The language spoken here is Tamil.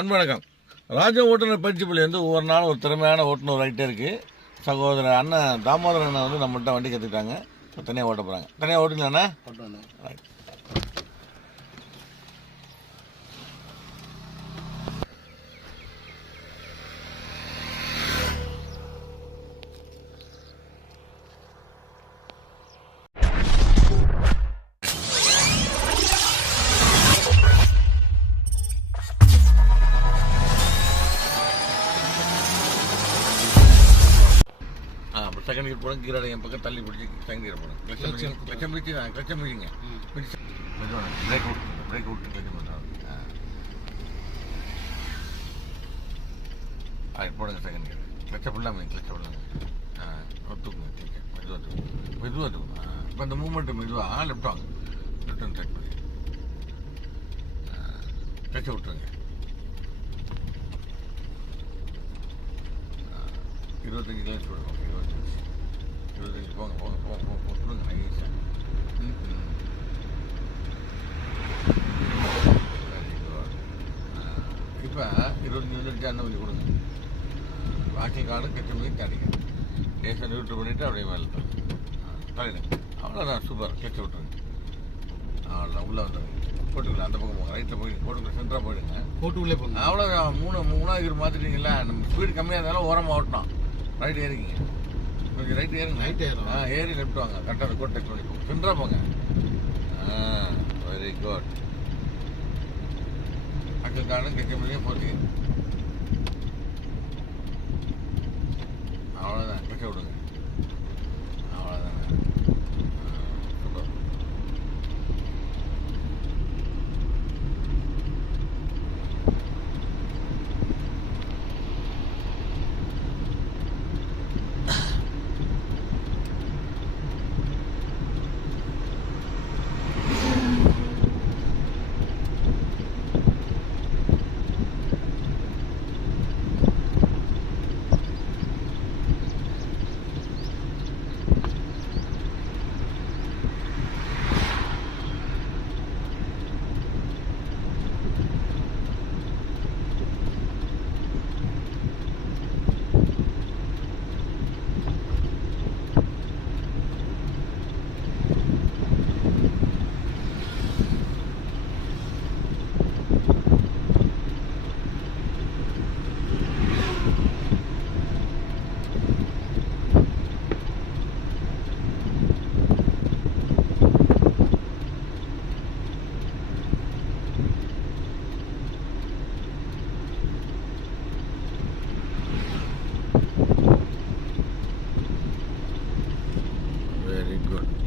அன்பழகம் ராஜ ஓட்டுநர் பயிற்சி பள்ளி வந்து ஒவ்வொரு நாளும் ஒரு திறமையான ஓட்டுநர் ஆகிட்டே இருக்குது. சகோதரர் அண்ணன் தாமோதரன் அண்ணன் வந்து நம்மள்கிட்ட வண்டி கற்றுக்கிட்டாங்க. இப்போ தனியாக ஓட்ட போகிறாங்க. தனியாக ஓட்டுங்களாண்ணா? ரைட். செகண்ட் கியர் போடுங்க. கீரை என் பக்கம் தள்ளி பிடிச்சி செகண்ட் கியர் போடுங்க. கிளச்சம் பிடிச்சிங்க. பிரேக் விட்டு கிளச்சம் பண்ணுறாங்க. போடுங்க செகண்ட் கியர். கிளச்ச ஃபுல்லாக கிளச்ச ஃபுல்லாக தூக்குங்க. மெதுவாக தூக்குங்க. இப்போ அந்த மூமெண்ட்டு மெதுவாக லெஃப்ட் வாங்க. லெஃப்ட் அண்ட் ரைட் பண்ணி கிளச்ச விட்டுருங்க. 25 கிலோமீட்டர் போடுவோம். 25 போங்க கொடுங்க. நைஸாக இப்போ 25 வந்துருச்சு. அண்ணன் கொஞ்சம் கொடுங்க. வாக்கிங் கார்டு கட்சி மணி கிடைக்கும். டேஷன் நியூட்ரு பண்ணிவிட்டு அப்படியே மேலே தலையிடுங்க. அவ்வளோதான். சூப்பர். கிளச்ச விட்டுருங்க. அவ்வளோதான். உள்ளே வந்துடுங்க. போட்டுக்கலாம். அந்த பக்கம் போங்க. ரைட்டில் போயிடுங்க. போட்டுங்க. சென்டராக போயிடுங்க. போட்டுக்குள்ளே போங்க. அவ்வளோதான். மூணாவது கீர் மாற்றிட்டீங்களா? நம்ம ஸ்பீடு கம்மியாக இருந்தாலும் ஓரமாக ஓட்டணும். ரைட் ஏறிங்க. கொஞ்சம் ரைட் ஏறுங்க. ஏறி லெஃப்ட் வாங்க. கரெக்டாக கோட் டச் பண்ணி போங்க. சென்டராக போங்க. Very good. அக்கல் கார்டும் கெச்ச முடியும் போட்டு அவ்வளோதான். கிளச்ச விடுங்க. அவ்வளோதாங்க. சூப்பர். Very good.